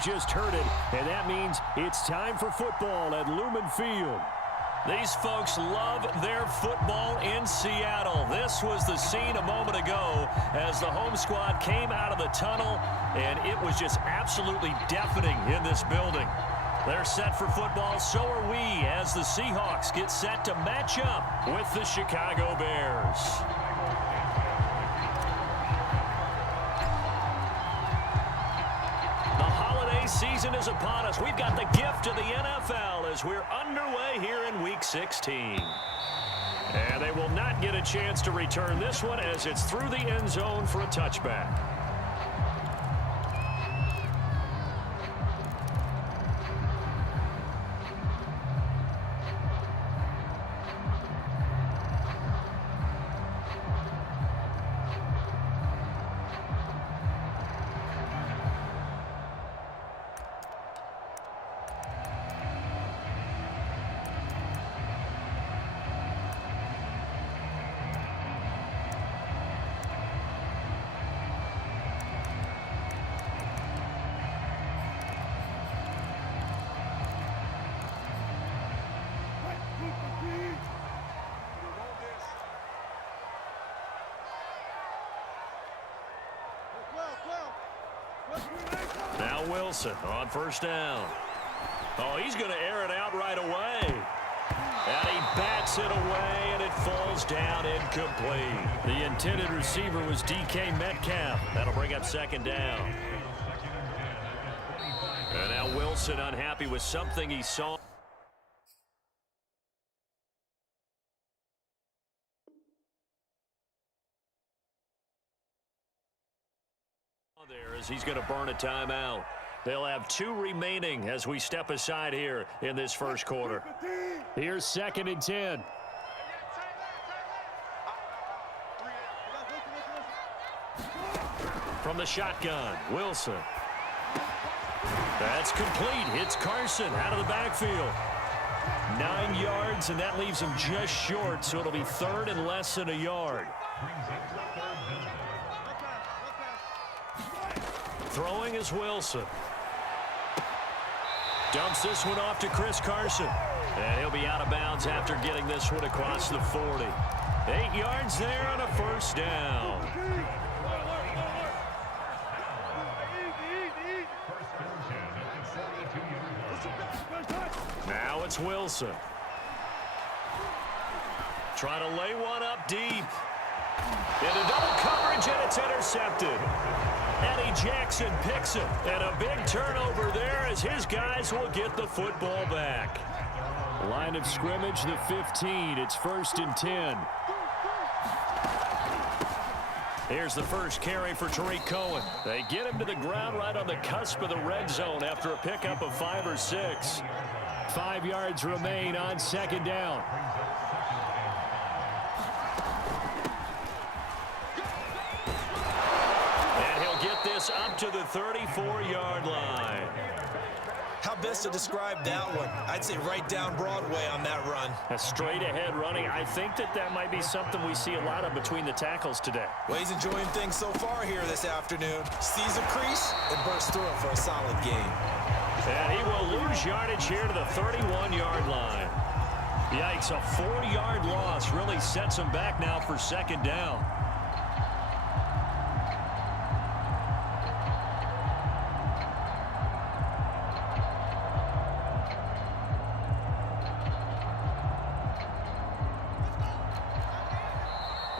just heard it, and that means it's time for football at Lumen Field. These folks love their football in Seattle. This was the scene a moment ago as the home squad came out of the tunnel, and it was just absolutely deafening in this building. They're set for football, so are we, as the Seahawks get set to match up with the Chicago Bears. Season is upon us. We've got the gift of the NFL as we're underway here in Week 16. And they will not get a chance to return this one as it's through the end zone for a touchback. Now Wilson on first down. Oh, he's going to air it out right away. And he bats it away, and it falls down incomplete. The intended receiver was DK Metcalf. That'll bring up second down. And now Wilson unhappy with something he saw. There as he's going to burn a timeout. They'll have 2 remaining as we step aside here in this first quarter. Here's 2nd and 10. From the shotgun, Wilson. That's complete. It's Carson out of the backfield. 9 yards, and that leaves him just short, so it'll be 3rd and less than a yard. Throwing is Wilson. Dumps this one off to Chris Carson. And he'll be out of bounds after getting this one across the 40. 8 yards there on a first down. Now it's Wilson. Trying to lay one up deep. Into double coverage, and it's intercepted. Eddie Jackson picks it, and a big turnover there as his guys will get the football back. Line of scrimmage, the 15. It's 1st and 10. Here's the first carry for Tariq Cohen. They get him to the ground right on the cusp of the red zone after a pickup of 5 or 6. 5 yards remain on 2nd down. Up to the 34-yard line. How best to describe that one? I'd say right down Broadway on that run. A straight-ahead running. I think that might be something we see a lot of between the tackles today. Well, he's enjoying things so far here this afternoon. Sees a crease and bursts through it for a solid game. And he will lose yardage here to the 31-yard line. Yikes, a 4-yard loss really sets him back now for 2nd down.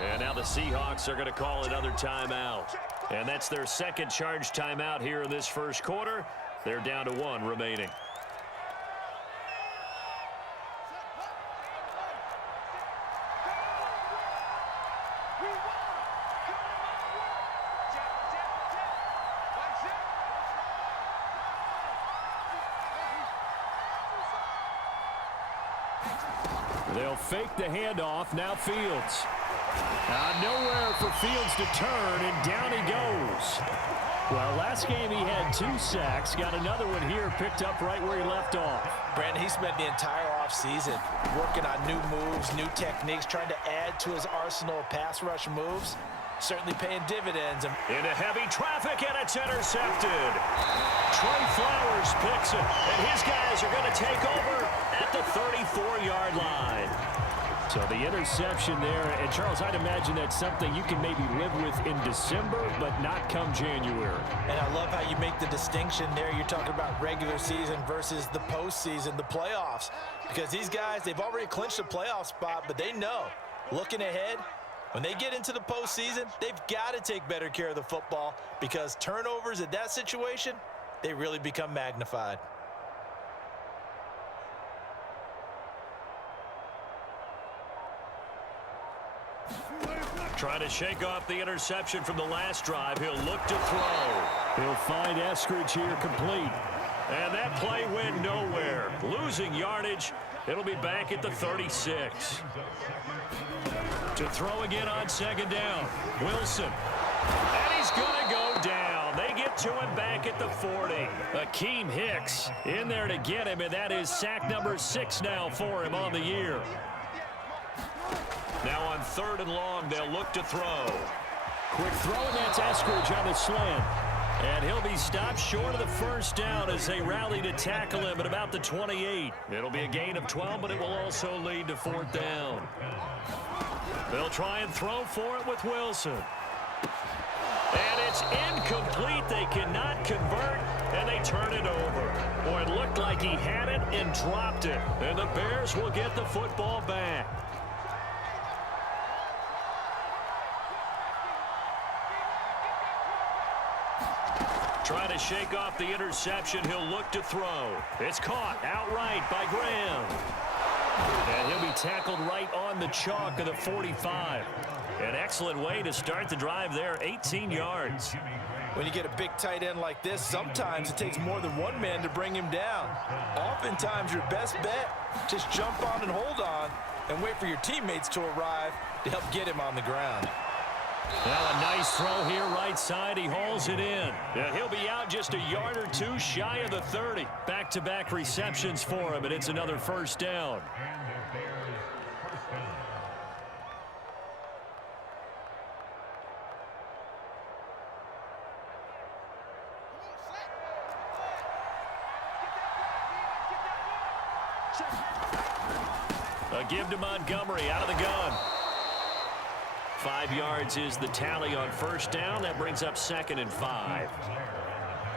And now the Seahawks are going to call another timeout. And that's their 2nd charge timeout here in this first quarter. They're down to 1 remaining. They'll fake the handoff. Now Fields. Nowhere for Fields to turn, and down he goes. Well, last game he had 2 sacks. Got another one here picked up right where he left off. Brandon, he spent the entire offseason working on new moves, new techniques, trying to add to his arsenal of pass rush moves. certainly paying dividends. Into heavy traffic, and it's intercepted. Trey Flowers picks it, and his guys are going to take over at the 34-yard line. So the interception there, and Charles, I'd imagine that's something you can maybe live with in December, but not come January. And I love how you make the distinction there. You're talking about regular season versus the postseason, the playoffs. Because these guys, they've already clinched a playoff spot, but they know, looking ahead, when they get into the postseason, they've got to take better care of the football because turnovers at that situation, they really become magnified. Trying to shake off the interception from the last drive. He'll look to throw. He'll find Eskridge here complete. And that play went nowhere. Losing yardage. It'll be back at the 36. To throw again on second down. Wilson. And he's going to go down. They get to him back at the 40. Akeem Hicks in there to get him, and that is sack number 6 now for him on the year. Now on 3rd and long, they'll look to throw. Quick throw, and that's Eskridge on the slant. And he'll be stopped short of the first down as they rally to tackle him at about the 28. It'll be a gain of 12, but it will also lead to 4th down. They'll try and throw for it with Wilson. And it's incomplete. They cannot convert, and they turn it over. Boy, it looked like he had it and dropped it. And the Bears will get the football back. Trying to shake off the interception. He'll look to throw. It's caught outright by Graham. And he'll be tackled right on the chalk of the 45. An excellent way to start the drive there, 18 yards. When you get a big tight end like this, sometimes it takes more than one man to bring him down. Oftentimes, your best bet, just jump on and hold on and wait for your teammates to arrive to help get him on the ground. Well, a nice throw here right side. He hauls it in. And he'll be out just a yard or two shy of the 30. Back-to-back receptions for him, and it's another first down. A give to Montgomery out of the gun. 5 yards is the tally on first down. That brings up 2nd and 5.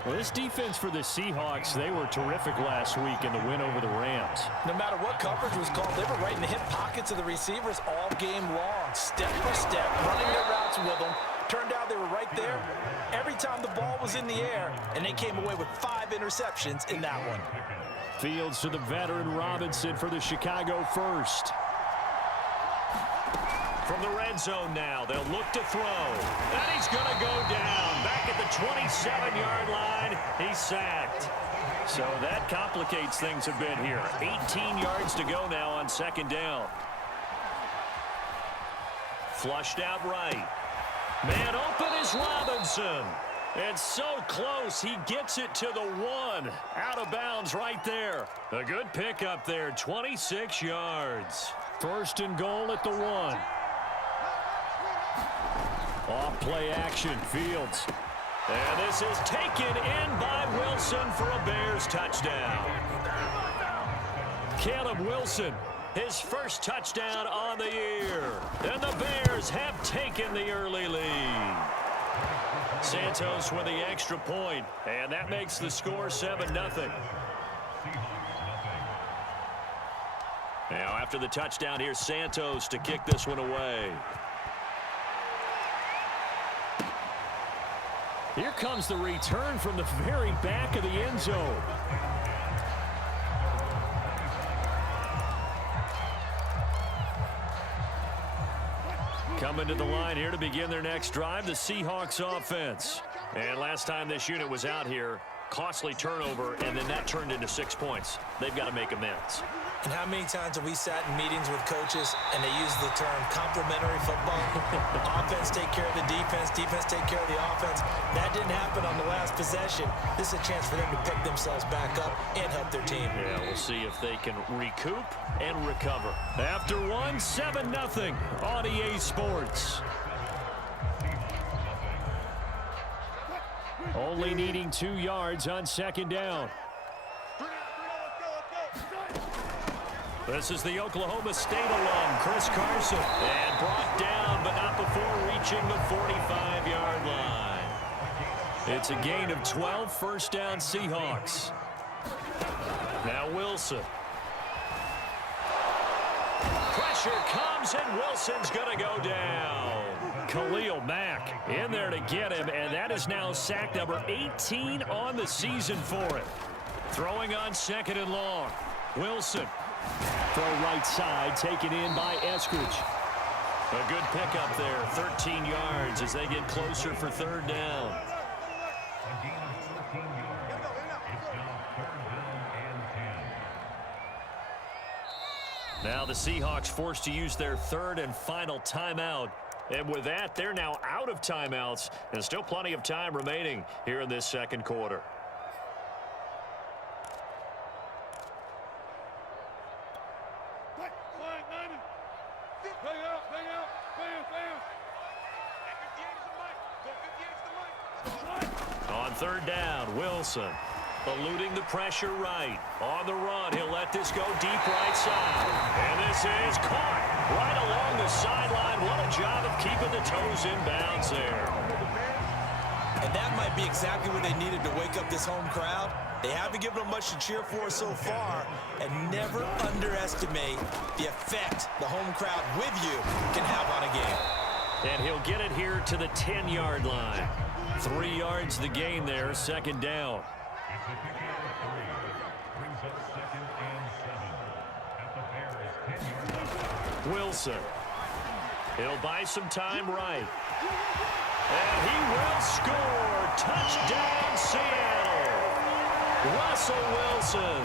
Well, this defense for the Seahawks, they were terrific last week in the win over the Rams. No matter what coverage was called, they were right in the hip pockets of the receivers all game long, step by step, running their routes with them. Turned out they were right there every time the ball was in the air, and they came away with 5 interceptions in that one. Fields to the veteran Robinson for the Chicago first. From the red zone now, they'll look to throw. And he's going to go down. Back at the 27-yard line, he's sacked. So that complicates things a bit here. 18 yards to go now on second down. Flushed out right. Man open is Robinson. And so close, he gets it to the 1. Out of bounds right there. A good pickup there, 26 yards. First and goal at the 1. Off play action, Fields. And this is taken in by Wilson for a Bears touchdown. Caleb Wilson, his first touchdown on the year. And the Bears have taken the early lead. Santos with the extra point, and that makes the score 7-0. Now after the touchdown, here's Santos to kick this one away. Here comes the return from the very back of the end zone. Coming to the line here to begin their next drive, the Seahawks offense. And last time this unit was out here, costly turnover, and then that turned into 6 points. They've got to make amends. And how many times have we sat in meetings with coaches and they use the term complementary football? Offense take care of the defense, defense take care of the offense. That didn't happen on the last possession. This is a chance for them to pick themselves back up and help their team. Yeah, we'll see if they can recoup and recover. After one, 7-0 on EA Sports. Only needing 2 yards on second down. This is the Oklahoma State alum, Chris Carson. And brought down, but not before reaching the 45-yard line. It's a gain of 12, first down Seahawks. Now Wilson. Pressure comes, and Wilson's going to go down. Khalil Mack in there to get him, and that is now sack number 18 on the season for him. Throwing on second and long. Wilson. Throw right side, taken in by Eskridge. A good pickup there, 13 yards as they get closer for third down. Now the Seahawks forced to use their third and final timeout. And with that, they're now out of timeouts, and still plenty of time remaining here in this second quarter. On third down, Wilson. Eluding the pressure right. On the run, he'll let this go deep right side. And this is caught right along the sideline. What a job of keeping the toes in bounds there. And that might be exactly what they needed to wake up this home crowd. They haven't given them much to cheer for so far. And never underestimate the effect the home crowd with you can have on a game. And he'll get it here to the 10-yard line. 3 yards the gain there, second down. Wilson. He'll buy some time right. And he will score. Touchdown, Seattle. Russell Wilson.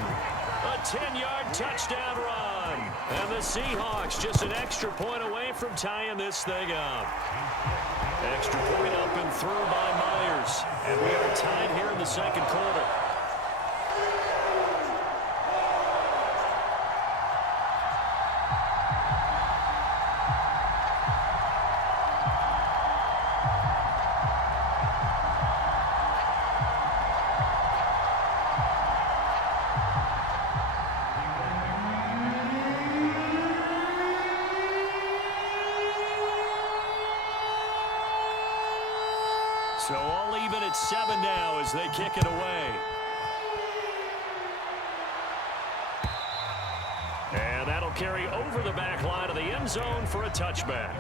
A 10-yard touchdown run. And the Seahawks just an extra point away from tying this thing up. Extra point up and through by Myers. And we are tied here in the second quarter. So all even at 7 now as they kick it away. And that'll carry over the back line of the end zone for a touchback.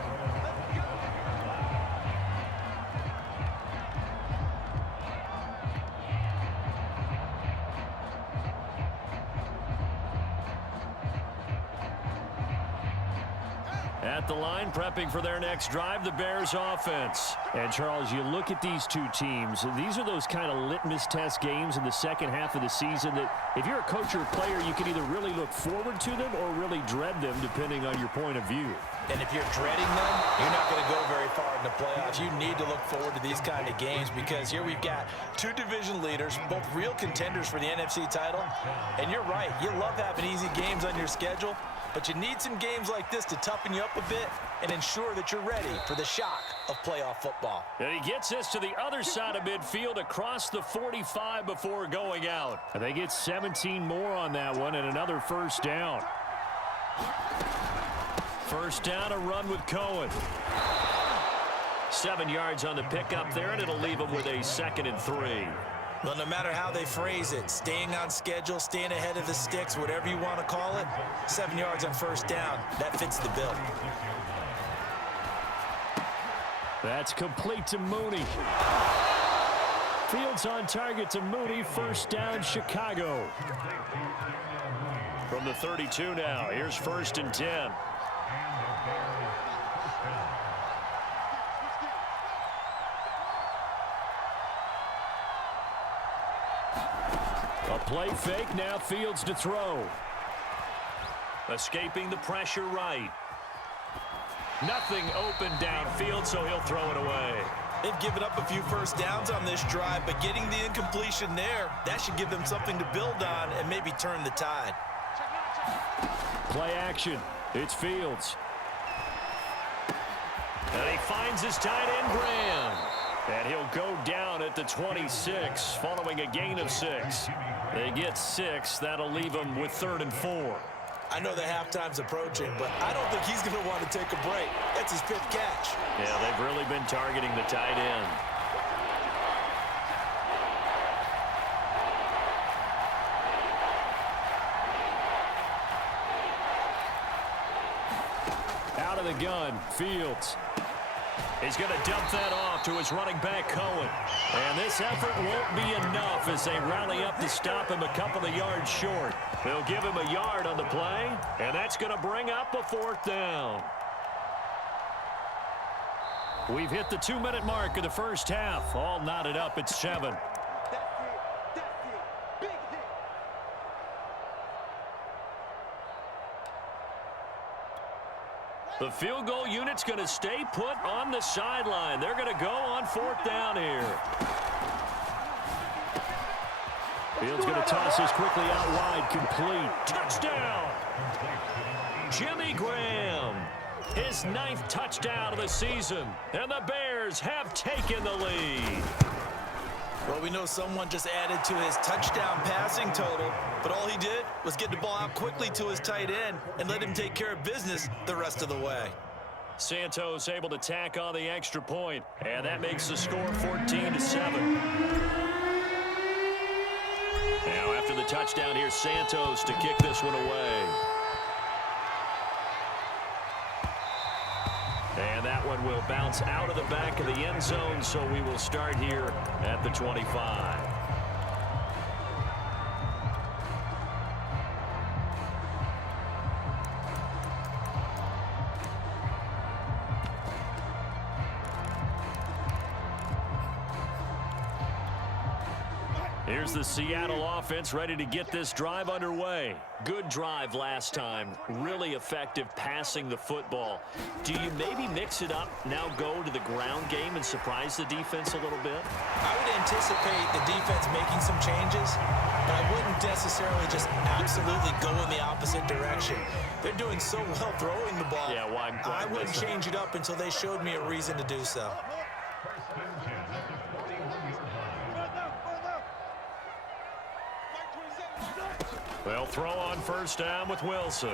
At the line, prepping for their next drive, the Bears offense. And, Charles, you look at these two teams, these are those kind of litmus test games in the second half of the season that if you're a coach or a player, you can either really look forward to them or really dread them, depending on your point of view. And if you're dreading them, you're not going to go very far in the playoffs. You need to look forward to these kind of games because here we've got two division leaders, both real contenders for the NFC title. And you're right, you love having easy games on your schedule, but you need some games like this to toughen you up a bit and ensure that you're ready for the shock of playoff football. And he gets this to the other side of midfield across the 45 before going out. And they get 17 more on that one and another first down. First down, a run with Cohen. 7 yards on the pickup there, and it'll leave him with a 2nd and 3. Well, no matter how they phrase it, staying on schedule, staying ahead of the sticks, whatever you want to call it, 7 yards on first down, that fits the bill. That's complete to Mooney. Fields on target to Mooney. First down, Chicago. From the 32 now, here's 1st and 10. A play fake, now Fields to throw. Escaping the pressure right. Nothing open downfield, so he'll throw it away. They've given up a few first downs on this drive, but getting the incompletion there, that should give them something to build on and maybe turn the tide. Play action. It's Fields. And he finds his tight end, Graham. And he'll go down at the 26 following a gain of 6. They get 6. That'll leave them with 3rd and 4. I know the halftime's approaching, but I don't think he's going to want to take a break. That's his 5th catch. Yeah, they've really been targeting the tight end. Out of the gun, Fields. He's going to dump that off to his running back, Cohen. And this effort won't be enough as they rally up to stop him a couple of yards short. They'll give him a yard on the play, and that's going to bring up a 4th down. We've hit the 2-minute mark of the first half. All knotted up at 7. The field goal unit's going to stay put on the sideline. They're going to go on 4th down here. Fields going to toss this quickly out wide, complete. Touchdown! Jimmy Graham, his 9th touchdown of the season, and the Bears have taken the lead. Well, we know someone just added to his touchdown passing total, but all he did was get the ball out quickly to his tight end and let him take care of business the rest of the way. Santos able to tack on the extra point, and that makes the score 14-7. Now after the touchdown, here's Santos to kick this one away. And that one will bounce out of the back of the end zone, so we will start here at the 25. Here's the Seattle offense ready to get this drive underway. Good drive last time. Really effective passing the football. Do you maybe mix it up, now go to the ground game and surprise the defense a little bit? I would anticipate the defense making some changes, but I wouldn't necessarily just absolutely go in the opposite direction. They're doing so well throwing the ball. Yeah, why I wouldn't change it up until they showed me a reason to do so. They'll throw on 1st down with Wilson.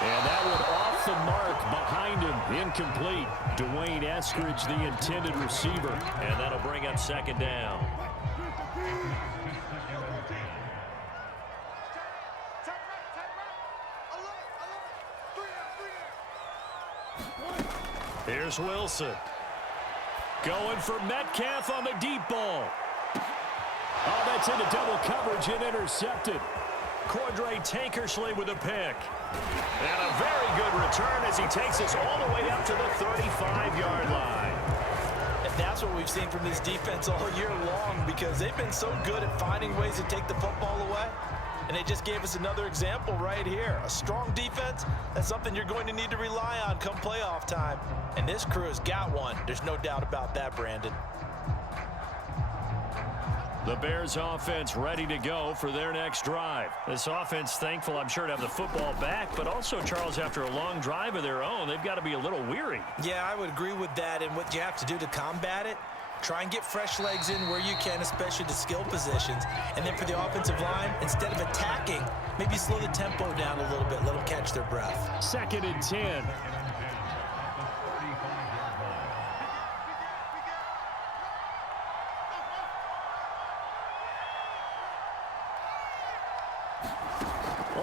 And that one off the mark behind him. Incomplete. Dwayne Eskridge, the intended receiver. And that'll bring up 2nd down. Here's Wilson. Going for Metcalf on the deep ball. Oh, that's into double coverage and intercepted. Cordray Tankersley with a pick. And a very good return as he takes us all the way up to the 35-yard line. And that's what we've seen from this defense all year long, because they've been so good at finding ways to take the football away. And they just gave us another example right here. A strong defense, that's something you're going to need to rely on come playoff time. And this crew has got one. There's no doubt about that, Brandon. The Bears offense ready to go for their next drive. This offense thankful, I'm sure, to have the football back, but also, Charles, after a long drive of their own, they've got to be a little weary. Yeah, I would agree with that, and what you have to do to combat it, try and get fresh legs in where you can, especially the skill positions. And then for the offensive line, instead of attacking, maybe slow the tempo down a little bit, let them catch their breath. 2nd and 10.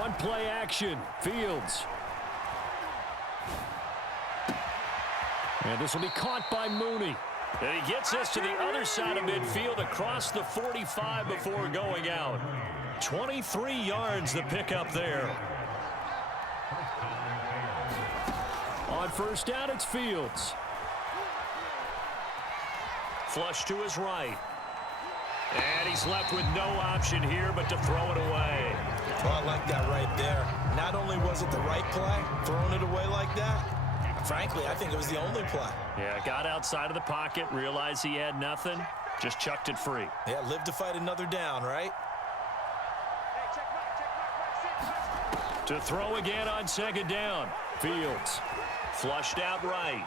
On play action, Fields. And this will be caught by Mooney. And he gets us to the other side of midfield across the 45 before going out. 23 yards the pickup there. On 1st down, it's Fields. Flush to his right. And he's left with no option here but to throw it away. Well, I like that right there. Not only was it the right play, throwing it away like that, frankly, I think it was the only play. Yeah, got outside of the pocket, realized he had nothing, just chucked it free. Yeah, live to fight another down, right? To throw again on 2nd down. Fields flushed out right.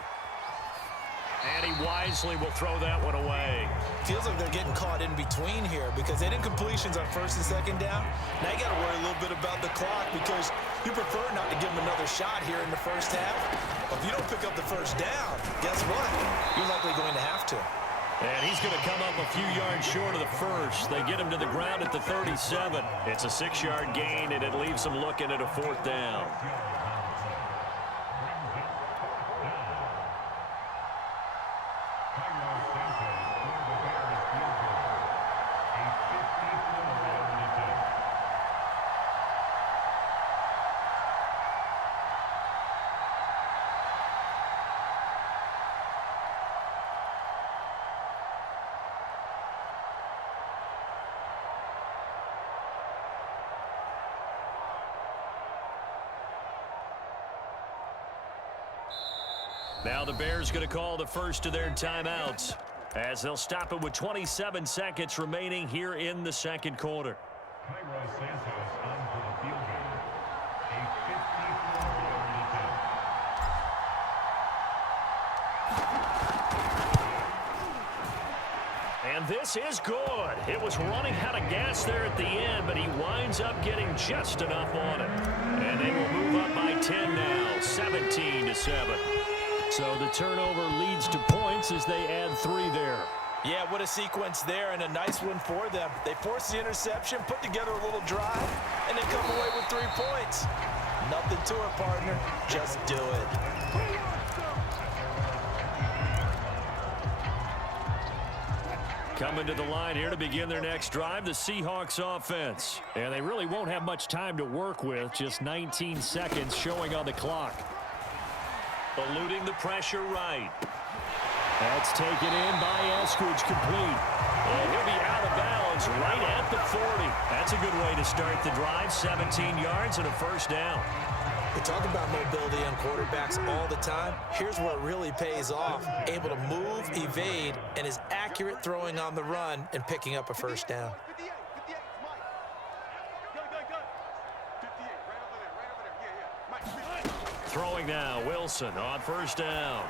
And he wisely will throw that one away. Feels like they're getting caught in between here because they didn't completions on first and second down. Now you got to worry a little bit about the clock because you prefer not to give them another shot here in the first half. But if you don't pick up the first down, guess what? You're likely going to have to. And he's going to come up a few yards short of the first. They get him to the ground at the 37. It's a 6-yard gain, and it leaves them looking at a 4th down. Now the Bears going to call the first of their timeouts as they'll stop it with 27 seconds remaining here in the second quarter. Cairo Santos on for the field goal. A 54-yard attempt. And this is good. It was running out of gas there at the end, but he winds up getting just enough on it. And they will move up by 10 now, 17-7. So the turnover leads to points as they add 3 there. Yeah, what a sequence there and a nice one for them. They force the interception, put together a little drive, and then come away with 3 points. Nothing to it, partner. Just do it. Coming to the line here to begin their next drive, the Seahawks offense. And they really won't have much time to work with, just 19 seconds showing on the clock. Eluding the pressure right. That's taken in by Eskridge, complete. And he'll be out of bounds right at the 40. That's a good way to start the drive, 17 yards and a first down. We talk about mobility on quarterbacks all the time. Here's where it really pays off. Able to move, evade, and is accurate throwing on the run and picking up a first down. Throwing now, Wilson on first down.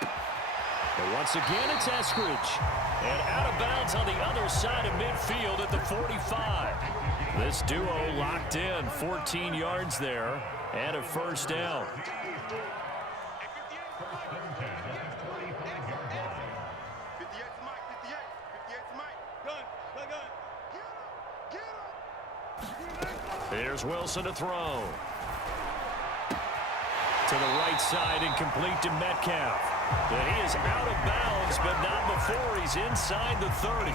And once again, it's Eskridge. And out of bounds on the other side of midfield at the 45. This duo locked in, 14 yards there, and a first down. Here's Wilson to throw. To the right side and complete to Metcalf. And he is out of bounds, but not before he's inside the 30.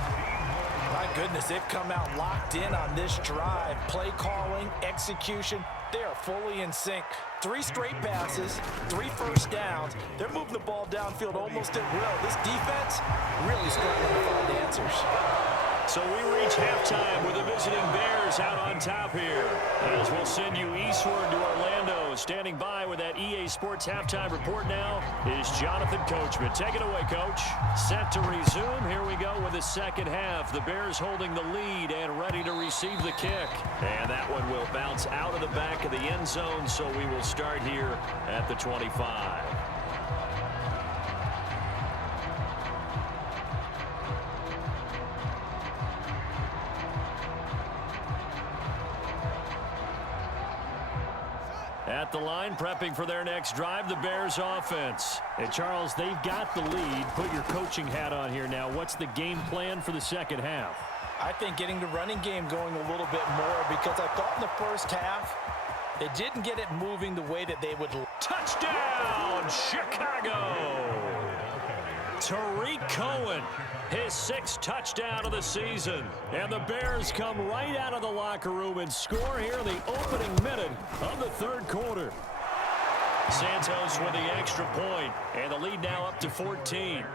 My goodness, they've come out locked in on this drive. Play calling, execution, they are fully in sync. 3 straight passes, 3 first downs. They're moving the ball downfield almost at will. This defense really struggling to find answers. So we reach halftime with the visiting Bears out on top here. As we'll send you eastward to Orlando. Standing by with that EA Sports halftime report now is Jonathan Coachman. Take it away, Coach. Set to resume. Here we go with the second half. The Bears holding the lead and ready to receive the kick. And that one will bounce out of the back of the end zone, so we will start here at the 25. At the line, prepping for their next drive, the Bears offense. And Charles, they've got the lead. Put your coaching hat on here now. What's the game plan for the second half? I think getting the running game going a little bit more because I thought in the first half they didn't get it moving the way that they would. Touchdown, Chicago! Tariq Cohen, his 6th touchdown of the season. And the Bears come right out of the locker room and score here in the opening minute of the third quarter. Santos with the extra point, and the lead now up to 14.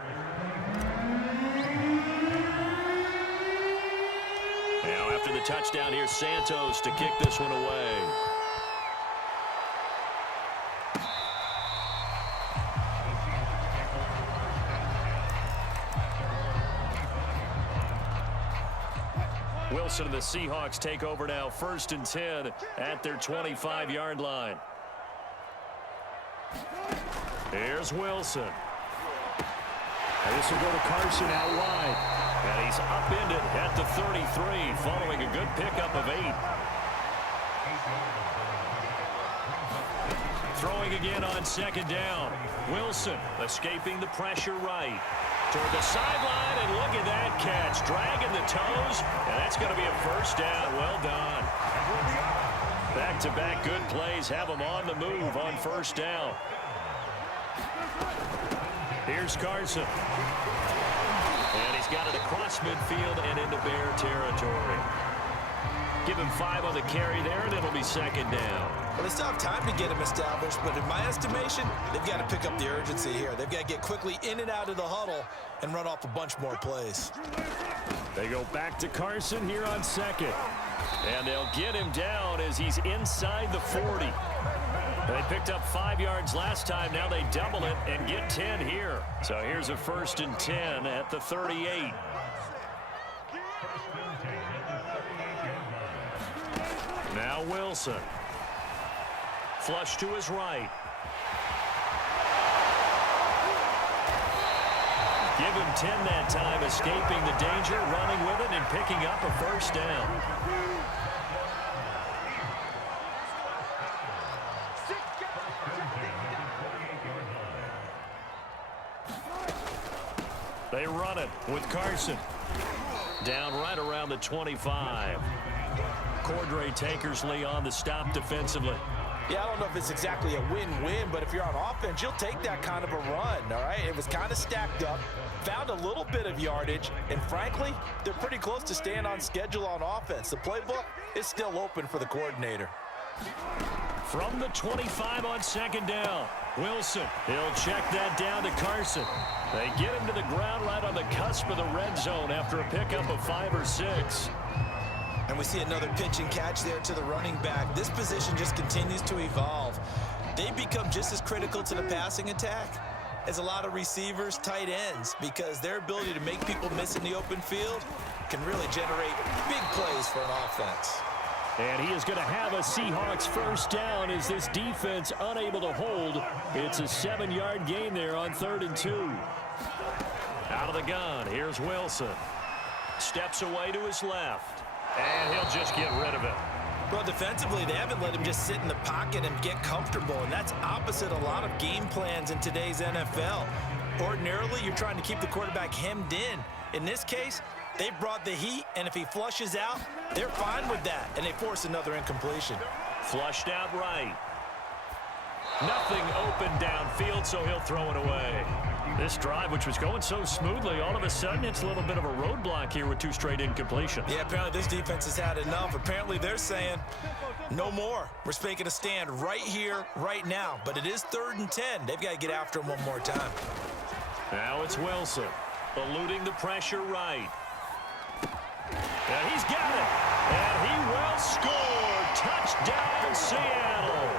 Now after the touchdown, here's Santos to kick this one away. Wilson and the Seahawks take over now, 1st and 10 at their 25-yard line. Here's Wilson. And this will go to Carson out wide. And he's upended at the 33 following a good pickup of 8. Throwing again on second down. Wilson escaping the pressure right. Toward the sideline, and look at that catch. Dragging the toes, and that's going to be a first down. Well done. Back-to-back good plays have them on the move on first down. Here's Carson. And he's got it across midfield and into Bear territory. Give him 5 on the carry there, and it'll be second down. Well, they still have time to get him established, but in my estimation, they've got to pick up the urgency here. They've got to get quickly in and out of the huddle and run off a bunch more plays. They go back to Carson here on second. And they'll get him down as he's inside the 40. They picked up 5 yards last time. Now they double it and get 10 here. So here's a 1st and 10 at the 38. Now Wilson. Flush to his right. Give him 10 that time, escaping the danger, running with it, and picking up a first down. They run it with Carson. Down right around the 25. Cordray Tankersley on the stop defensively. Yeah, I don't know if it's exactly a win-win, but if you're on offense, you'll take that kind of a run, all right? It was kind of stacked up, found a little bit of yardage, and frankly, they're pretty close to staying on schedule on offense. The playbook is still open for the coordinator. From the 25 on second down, Wilson. He'll check that down to Carson. They get him to the ground right on the cusp of the red zone after a pickup of 5 or 6. And we see another pitch and catch there to the running back. This position just continues to evolve. They become just as critical to the passing attack as a lot of receivers, tight ends, because their ability to make people miss in the open field can really generate big plays for an offense. And he is going to have a Seahawks first down as this defense unable to hold. It's a 7-yard gain there on 3rd and 2. Out of the gun, here's Wilson. Steps away to his left. And he'll just get rid of it. Well, defensively, they haven't let him just sit in the pocket and get comfortable, and that's opposite a lot of game plans in today's NFL. Ordinarily, you're trying to keep the quarterback hemmed in. In this case, they brought the heat, and if he flushes out, they're fine with that, and they force another incompletion. Flushed out right. Nothing open downfield, so he'll throw it away. This drive, which was going so smoothly, all of a sudden it's a little bit of a roadblock here with 2 straight incompletions. Yeah, apparently this defense has had enough. Apparently they're saying, no more. We're making a stand right here, right now. But it is 3rd and 10. They've got to get after him one more time. Now it's Wilson, eluding the pressure right. And he's got it. And he will score. Touchdown, Seattle.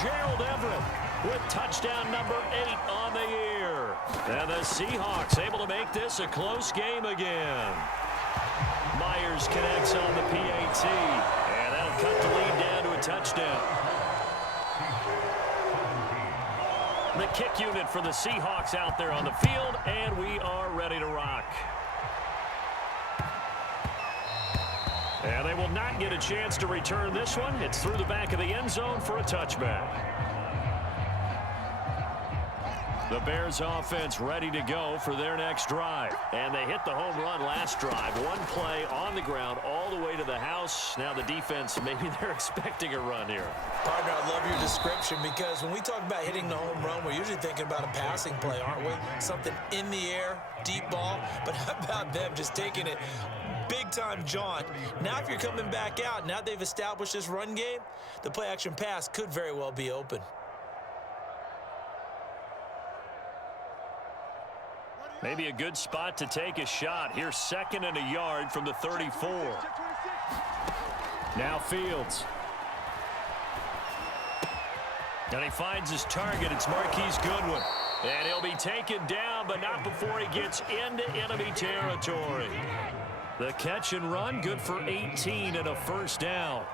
Gerald Everett with touchdown number 8 on the year. And the Seahawks able to make this a close game again. Myers connects on the PAT. And that'll cut the lead down to a touchdown. The kick unit for the Seahawks out there on the field, and we are ready to rock. And they will not get a chance to return this one. It's through the back of the end zone for a touchback. The Bears offense ready to go for their next drive. And they hit the home run last drive. One play on the ground all the way to the house. Now the defense, maybe they're expecting a run here. Partner, I love your description, because when we talk about hitting the home run, we're usually thinking about a passing play, aren't we? Something in the air, deep ball. But how about them just taking it big-time jaunt? Now if you're coming back out, now they've established this run game, the play-action pass could very well be open. Maybe a good spot to take a shot. Here's 2nd and a yard from the 34. Now Fields. And he finds his target. It's Marquise Goodwin. And he'll be taken down, but not before he gets into enemy territory. The catch and run, good for 18 and a first down.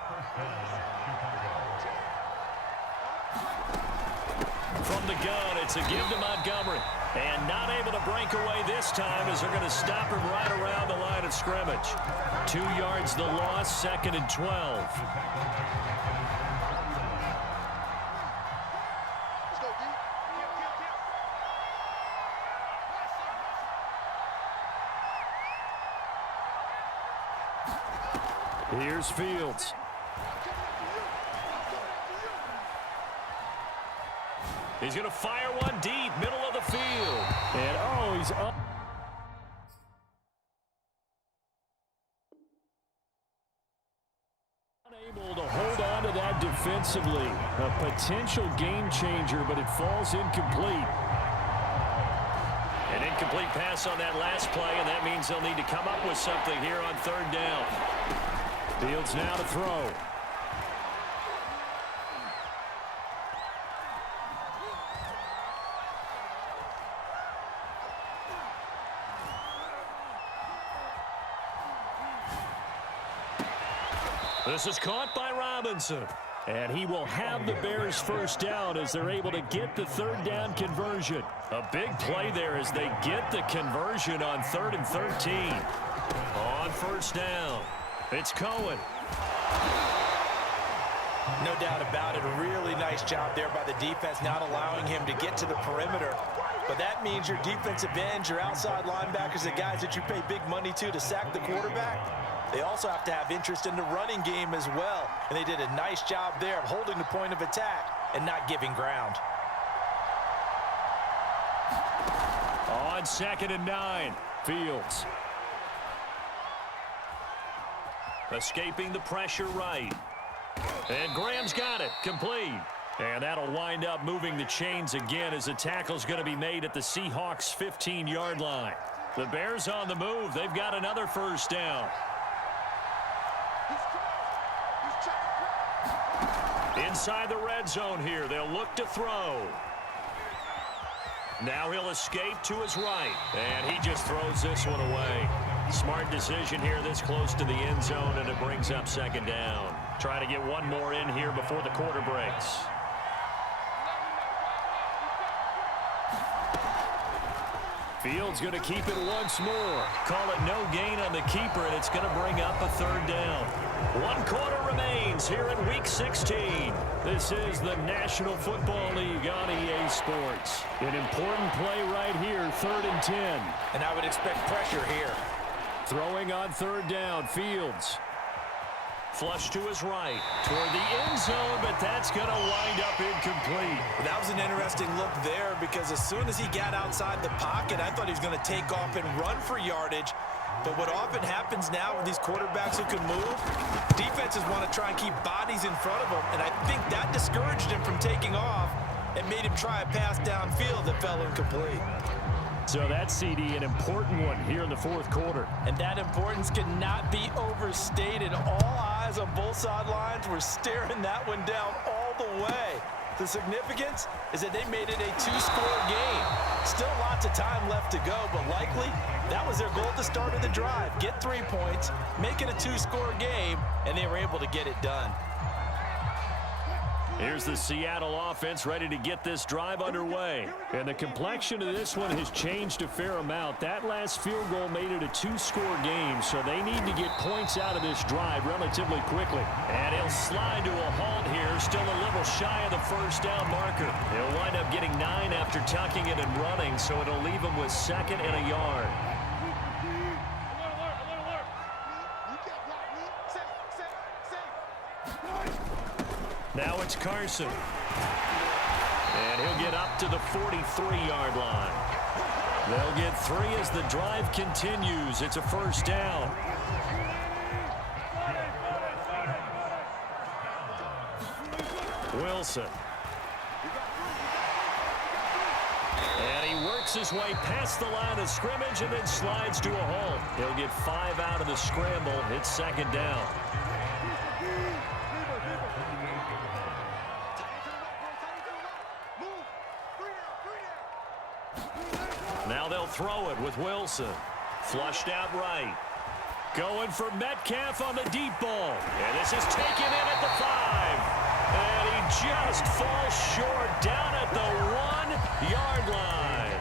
from the gun. It's a give to Montgomery. And not able to break away this time as they're going to stop him right around the line of scrimmage. 2 yards the loss, 2nd and 12. Here's Fields. He's going to fire one deep, middle of the field. And, he's up. Unable to hold on to that defensively. A potential game changer, but it falls incomplete. An incomplete pass on that last play, and that means they'll need to come up with something here on 3rd down. Fields now to throw. This is caught by Robinson. And he will have the Bears first down as they're able to get the 3rd down conversion. A big play there as they get the conversion on 3rd and 13. On 1st down, it's Cohen. No doubt about it. A really nice job there by the defense, not allowing him to get to the perimeter. But that means your defensive ends, your outside linebackers, the guys that you pay big money to sack the quarterback, they also have to have interest in the running game as well. And they did a nice job there of holding the point of attack and not giving ground. On 2nd and 9, Fields. Escaping the pressure right. And Graham's got it. Complete. And that'll wind up moving the chains again as the tackle's going to be made at the Seahawks' 15-yard line. The Bears on the move. They've got another first down. Inside the red zone here. They'll look to throw. Now he'll escape to his right. And he just throws this one away. Smart decision here this close to the end zone, and it brings up 2nd down. Trying to get one more in here before the quarter breaks. Fields going to keep it once more. Call it no gain on the keeper, and it's going to bring up a 3rd down. 1 quarter remains here in Week 16. This is the National Football League on EA Sports. An important play right here, 3rd and 10. And I would expect pressure here. Throwing on 3rd down, Fields. Flush to his right, toward the end zone, but that's going to wind up incomplete. That was an interesting look there because as soon as he got outside the pocket, I thought he was going to take off and run for yardage. But what often happens now with these quarterbacks who can move, defenses want to try and keep bodies in front of them, and I think that discouraged him from taking off and made him try a pass downfield that fell incomplete. So that's, CD, an important one here in the 4th quarter. And that importance cannot be overstated. All eyes on both sidelines were staring that one down all the way. The significance is that they made it a 2-score game. Still lots of time left to go, but likely that was their goal at the start of the drive. Get 3 points, make it a 2-score game, and they were able to get it done. Here's the Seattle offense ready to get this drive underway. And the complexion of this one has changed a fair amount. That last field goal made it a 2-score game, so they need to get points out of this drive relatively quickly. And he'll slide to a halt here, still a little shy of the first down marker. He'll wind up getting 9 after tucking it and running, so it'll leave him with 2nd and a yard. Now it's Carson. And he'll get up to the 43-yard line. They'll get 3 as the drive continues. It's a first down. Wilson. And he works his way past the line of scrimmage and then slides to a halt. He'll get 5 out of the scramble. It's 2nd down. Now they'll throw it with Wilson. Flushed out right. Going for Metcalf on the deep ball. And this is taken in at the 5. And he just falls short down at the 1-yard line.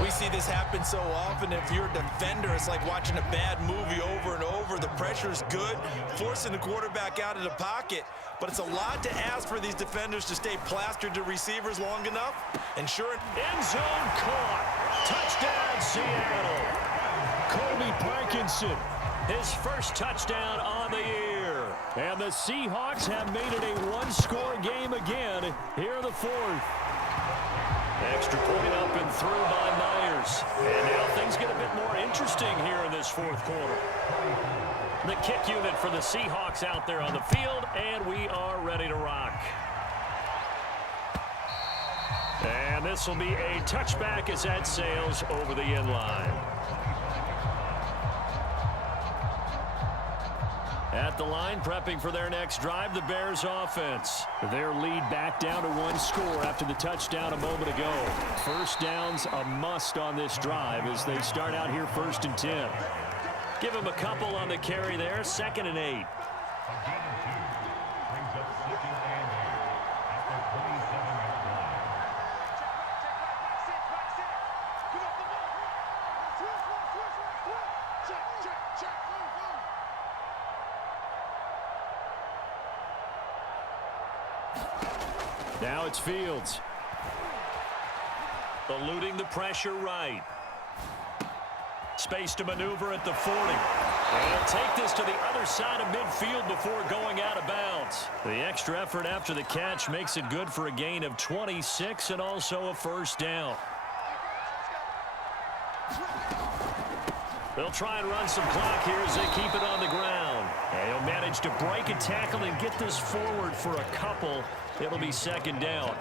We see this happen so often. If you're a defender, it's like watching a bad movie over and over. The pressure's good, forcing the quarterback out of the pocket. But it's a lot to ask for these defenders to stay plastered to receivers long enough. And sure, End zone caught. Touchdown, Seattle. Colby Parkinson, his first touchdown on the year. And the Seahawks have made it a one-score game again here in the fourth. Extra point up and through by Myers. And now things get a bit more interesting here in this fourth quarter. The kick unit for the Seahawks out there on the field, and we are ready to rock. And this will be a touchback as that sails over the end line. At the line, prepping for their next drive, the Bears offense. Their lead back down to one score after the touchdown a moment ago. First down's a must on this drive as they start out here 1st and 10. Give them a couple on the carry there, 2nd and 8. A gain of 2 brings up 2nd and 8 at the 27-yard line. Now it's Fields. Eluding the pressure right. Space to maneuver at the 40. And he'll take this to the other side of midfield before going out of bounds. The extra effort after the catch makes it good for a gain of 26 and also a first down. They'll try and run some clock here as they keep it on the ground. And he'll manage to break a tackle and get this forward for a couple. It'll be 2nd down.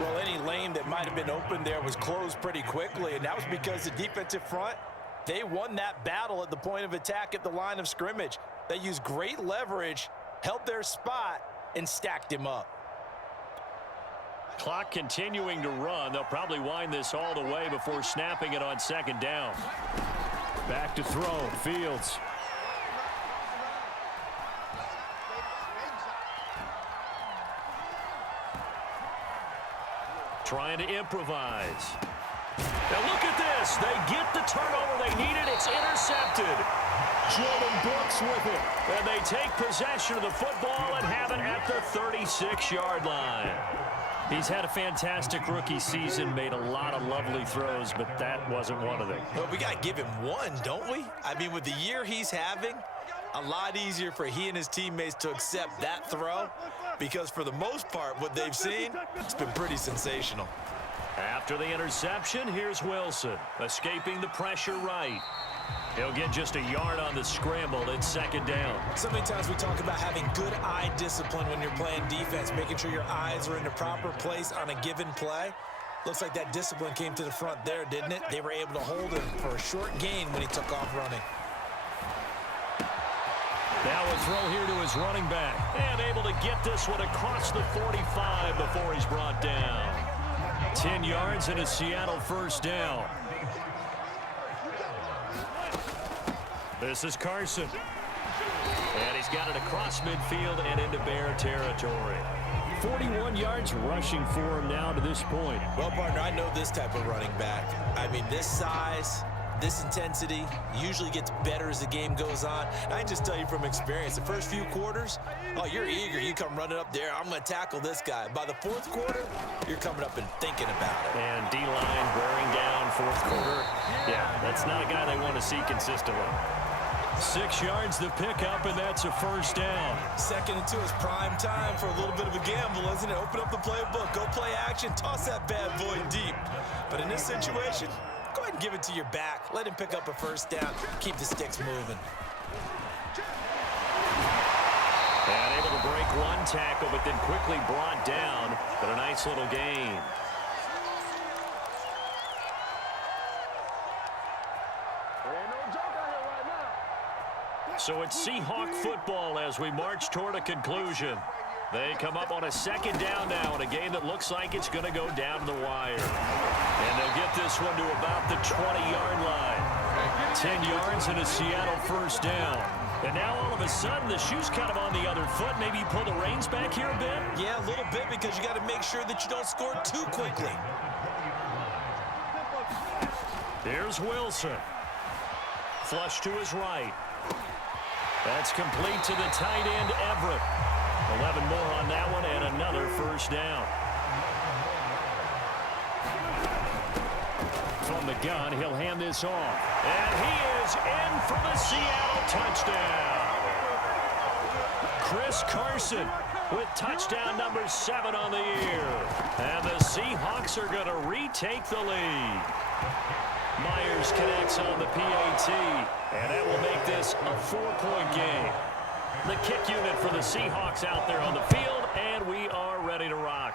Well, any lane that might have been open there was closed pretty quickly, and that was because the defensive front, they won that battle at the point of attack at the line of scrimmage. They used great leverage, held their spot, and stacked him up. Clock continuing to run. They'll probably wind this all the way before snapping it on 2nd down. Back to throw. Fields. Trying to improvise. Now look at this. They get the turnover they needed. It's intercepted. Jordan Brooks with it. And they take possession of the football and have it at the 36-yard line. He's had a fantastic rookie season, made a lot of lovely throws, but that wasn't one of them. Well, we got to give him one, don't we? I mean, with the year he's having, a lot easier for he and his teammates to accept that throw because for the most part, what they've seen, it's been pretty sensational. After the interception, here's Wilson, escaping the pressure right. He'll get just a yard on the scramble. It's 2nd down. So many times we talk about having good eye discipline when you're playing defense, making sure your eyes are in the proper place on a given play. Looks like that discipline came to the front there, didn't it? They were able to hold him for a short gain when he took off running. Now a throw here to his running back. And able to get this one across the 45 before he's brought down. 10 yards and a Seattle first down. This is Carson. And he's got it across midfield and into Bear territory. 41 yards rushing for him now to this point. Well, partner, I know this type of running back. I mean, this size, this intensity usually gets better as the game goes on. And I can just tell you from experience, the first few quarters, oh, you're eager. You come running up there, I'm going to tackle this guy. By the 4th quarter, you're coming up and thinking about it. And D-line wearing down 4th quarter. Yeah, that's not a guy they want to see consistently. 6 yards the pickup, and that's a first down. 2nd and 2 is prime time for a little bit of a gamble, isn't it? Open up the playbook, go play action, toss that bad boy deep. But in this situation, go ahead and give it to your back. Let him pick up a first down. Keep the sticks moving. And able to break one tackle, but then quickly brought down. But a nice little gain. So it's Seahawk football as we march toward a conclusion. They come up on a 2nd down now in a game that looks like it's going to go down to the wire. And they'll get this one to about the 20-yard line. 10 yards and a Seattle first down. And now all of a sudden the shoe's kind of on the other foot. Maybe you pull the reins back here a bit? Yeah, a little bit, because you got to make sure that you don't score too quickly. Here's Wilson. Flush to his right. That's complete to the tight end, Everett. 11 more on that one and another first down. From the gun, he'll hand this off. And he is in for the Seattle touchdown. Chris Carson with touchdown number 7 on the year. And the Seahawks are going to retake the lead. Myers connects on the PAT, and that will make this a 4-point game. The kick unit for the Seahawks out there on the field, and we are ready to rock.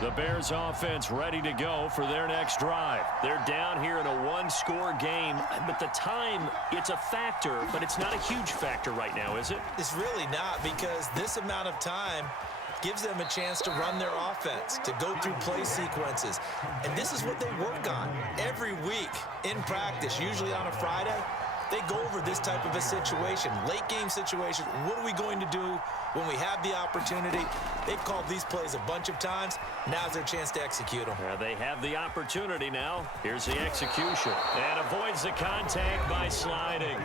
The Bears offense ready to go for their next drive. They're down here in a one-score game, but the time, it's a factor, but it's not a huge factor right now, is it? It's really not, because this amount of time gives them a chance to run their offense, to go through play sequences. And this is what they work on every week in practice, usually on a Friday. They go over this type of a situation, late game situation. What are we going to do when we have the opportunity? They've called these plays a bunch of times. Now's their chance to execute them. They have the opportunity now. Here's the execution. And avoids the contact by sliding.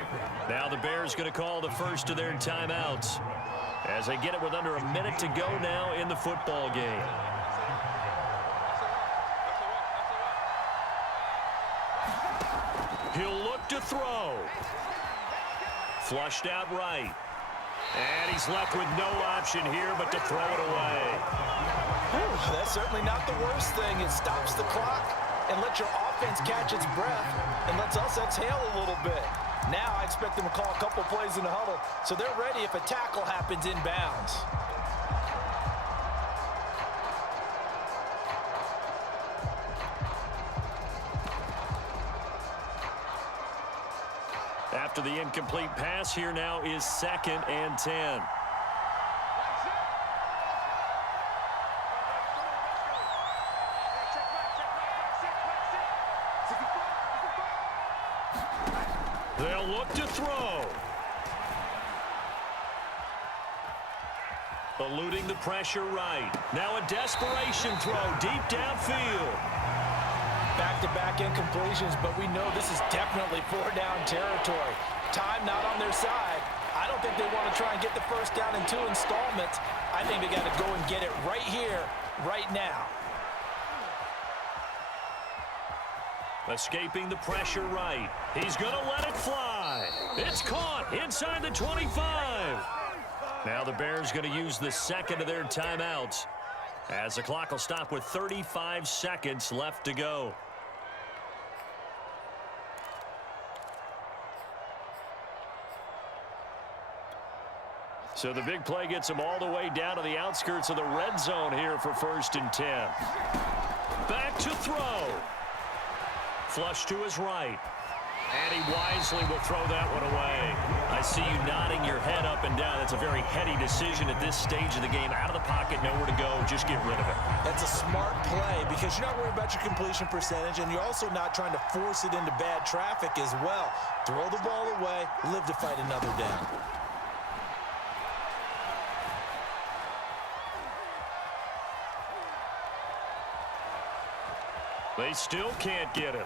Now the Bears going to call the first of their timeouts as they get it with under a minute to go now in the football game. He'll look to throw. Flushed out right. And he's left with no option here but to throw it away. Whew, that's certainly not the worst thing. It stops the clock and lets your offense catch its breath and lets us exhale a little bit. Now I expect them to call a couple plays in the huddle so they're ready if a tackle happens inbounds. After the incomplete pass, here now is 2nd and 10. They'll look to throw. Eluding the pressure right. Now a desperation throw deep downfield. Back-to-back incompletions, but we know this is definitely 4-down territory. Time not on their side. I don't think they want to try and get the first down in 2 installments. I think they got to go and get it right here, right now. Escaping the pressure right. He's going to let it fly. It's caught inside the 25. Now the Bears going to use the second of their timeouts as the clock will stop with 35 seconds left to go. So the big play gets them all the way down to the outskirts of the red zone here for 1st and 10. Back to throw. Flush to his right. And he wisely will throw that one away. I see you nodding your head up and down. That's a very heady decision at this stage of the game. Out of the pocket, nowhere to go. Just get rid of it. That's a smart play because you're not worried about your completion percentage, and you're also not trying to force it into bad traffic as well. Throw the ball away, live to fight another down. They still can't get it.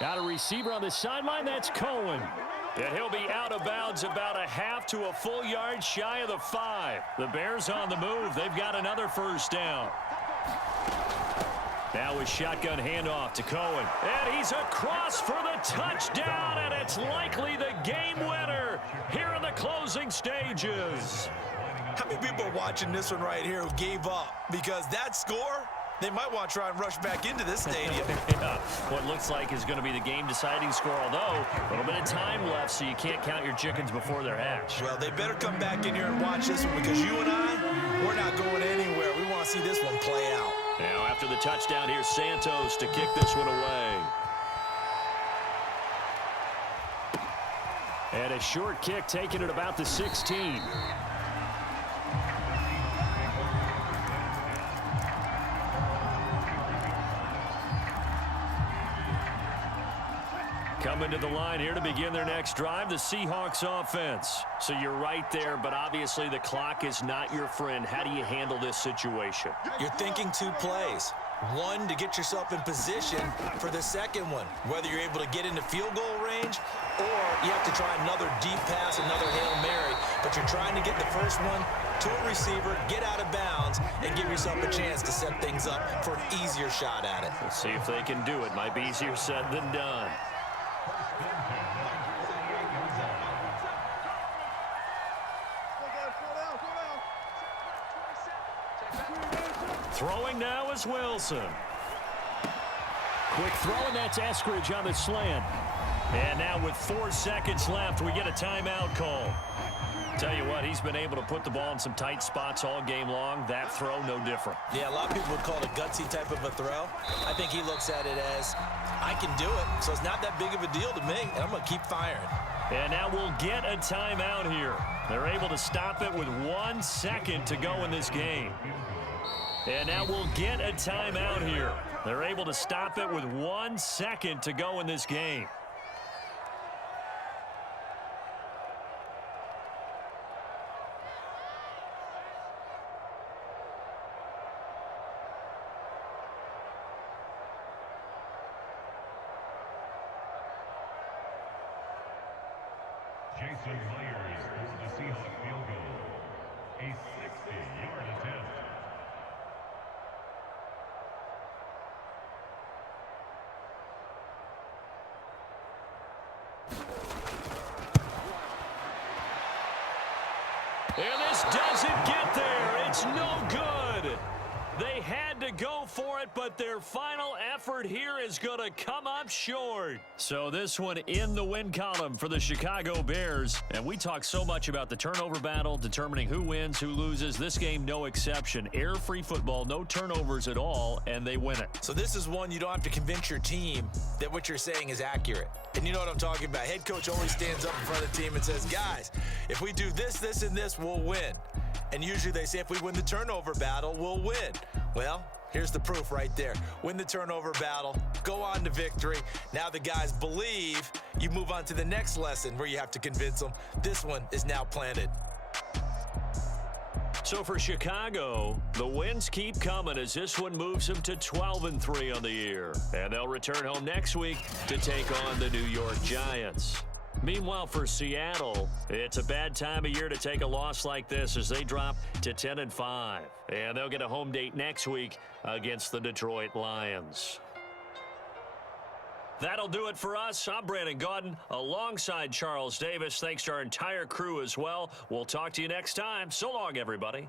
Got a receiver on the sideline. That's Cohen. And he'll be out of bounds about a half to a full yard shy of the 5. The Bears on the move. They've got another first down. Now a shotgun handoff to Cohen. And he's across for the touchdown, and it's likely the game winner here in the closing stages. How many people are watching this one right here who gave up? Because that score, they might want to try and rush back into this stadium. Yeah, what looks like is going to be the game-deciding score, although a little bit of time left, so you can't count your chickens before they're hatched. Well, they better come back in here and watch this one because you and I, we're not going anywhere. We want to see this one play out. Now, after the touchdown, here's Santos to kick this one away. And a short kick taken at about the 16. Coming to the line here to begin their next drive, the Seahawks offense. So you're right there, but obviously the clock is not your friend. How do you handle this situation? You're thinking 2 plays. One, to get yourself in position for the second one, whether you're able to get into field goal range or you have to try another deep pass, another Hail Mary, but you're trying to get the first one to a receiver, get out of bounds, and give yourself a chance to set things up for an easier shot at it. Let's see if they can do it. Might be easier said than done. Throwing now is Wilson. Quick throw, and that's Eskridge on the slant. And now with 4 seconds left, we get a timeout call. Tell you what, he's been able to put the ball in some tight spots all game long. That throw, no different. Yeah, a lot of people would call it a gutsy type of a throw. I think he looks at it as, I can do it, so it's not that big of a deal to me, and I'm going to keep firing. And now we'll get a timeout here. They're able to stop it with 1 second to go in this game. And now we'll get a timeout here. They're able to stop it with 1 second to go in this game. Jason Myers for the Seahawks field goal. A 60-yard attempt. And this doesn't get there. It's no good. They had to go for it, but their final effort here is going to come up short. So this one in the win column for the Chicago Bears. And we talk so much about the turnover battle, determining who wins, who loses. This game, no exception. Air-free football, no turnovers at all, and they win it. So this is one you don't have to convince your team that what you're saying is accurate. And you know what I'm talking about. Head coach always stands up in front of the team and says, guys, if we do this, this, and this, we'll win. And usually they say if we win the turnover battle, we'll win. Well, here's the proof right there. Win the turnover battle, go on to victory. Now the guys believe. You move on to the next lesson where you have to convince them. This one is now planted. So for Chicago, the wins keep coming as this one moves them to 12-3 on the year. And they'll return home next week to take on the New York Giants. Meanwhile, for Seattle, it's a bad time of year to take a loss like this as they drop to 10-5. And they'll get a home date next week against the Detroit Lions. That'll do it for us. I'm Brandon Gaudin alongside Charles Davis. Thanks to our entire crew as well. We'll talk to you next time. So long, everybody.